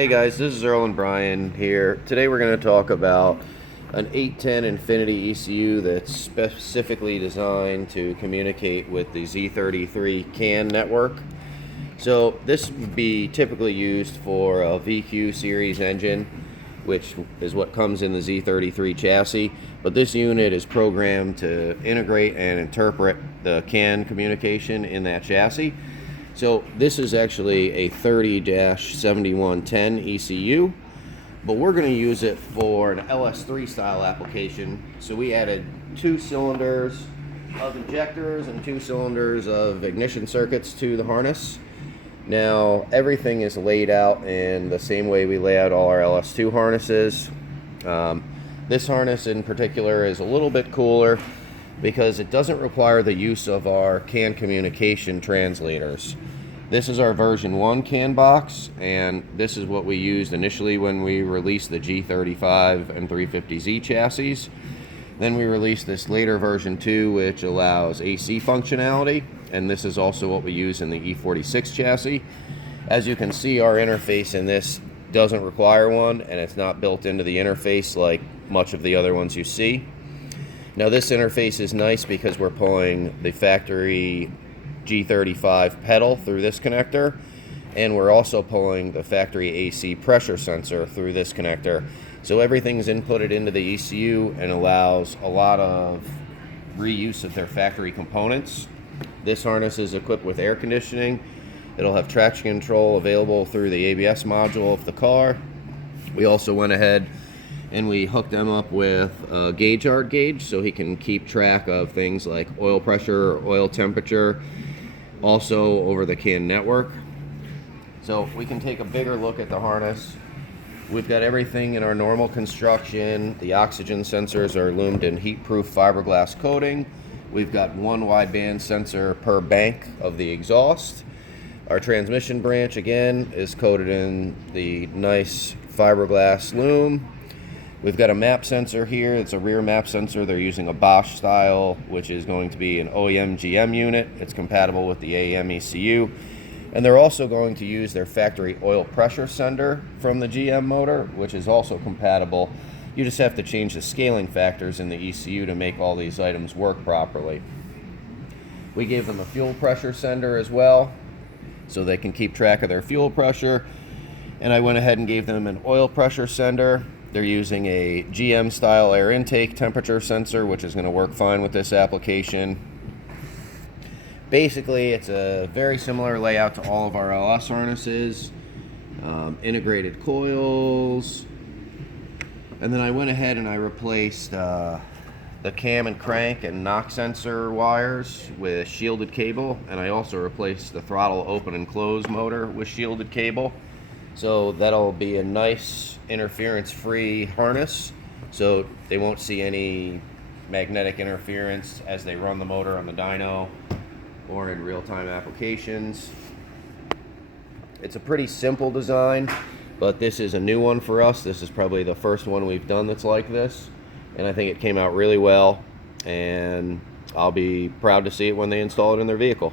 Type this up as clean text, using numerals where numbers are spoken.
Hey guys, this is Earl and Brian here. Today we're going to talk about an 810 Infinity ECU that's specifically designed to communicate with the Z33 CAN network. So this would be typically used for a VQ series engine, which is what comes in the Z33 chassis. But this unit is programmed to integrate and interpret the CAN communication in that chassis. So this is actually a 30-7110 ECU, but we're going to use it for an LS3 style application. So we added 2 cylinders of injectors and 2 cylinders of ignition circuits to the harness. Now everything is laid out in the same way we lay out all our LS2 harnesses. This harness in particular is a little bit cooler because it doesn't require the use of our CAN communication translators. This is our version 1 CAN box, and this is what we used initially when we released the G35 and 350Z chassis. Then we released this later version 2, which allows AC functionality, and this is also what we use in the E46 chassis. As you can see, our interface in this doesn't require one, and it's not built into the interface like much of the other ones you see. Now this interface is nice because we're pulling the factory G35 pedal through this connector, and we're also pulling the factory AC pressure sensor through this connector. So everything's inputted into the ECU and allows a lot of reuse of their factory components. This harness is equipped with air conditioning. It'll have traction control available through the ABS module of the car. We also went ahead and we hooked them up with a gauge art gauge so he can keep track of things like oil pressure or oil temperature, also over the CAN network. So we can take a bigger look at the harness. We've got everything in our normal construction. The oxygen sensors are loomed in heat-proof fiberglass coating. We've got 1 wideband sensor per bank of the exhaust. Our transmission branch, again, is coated in the nice fiberglass loom. We've got a map sensor here. It's a rear map sensor. They're using a Bosch style, which is going to be an OEM GM unit. It's compatible with the AEM ECU. And they're also going to use their factory oil pressure sender from the GM motor, which is also compatible. You just have to change the scaling factors in the ECU to make all these items work properly. We gave them a fuel pressure sender as well, so they can keep track of their fuel pressure. And I went ahead and gave them an oil pressure sender. They're using a GM style air intake temperature sensor, which is going to work fine with this application. Basically, it's a very similar layout to all of our LS harnesses. Integrated coils. And then I went ahead and I replaced the cam and crank and knock sensor wires with shielded cable. And I also replaced the throttle open and close motor with shielded cable. So that'll be a nice interference-free harness, so they won't see any magnetic interference as they run the motor on the dyno or in real-time applications. It's a pretty simple design, but this is a new one for us. This is probably the first one we've done that's like this, and I think it came out really well, and I'll be proud to see it when they install it in their vehicle.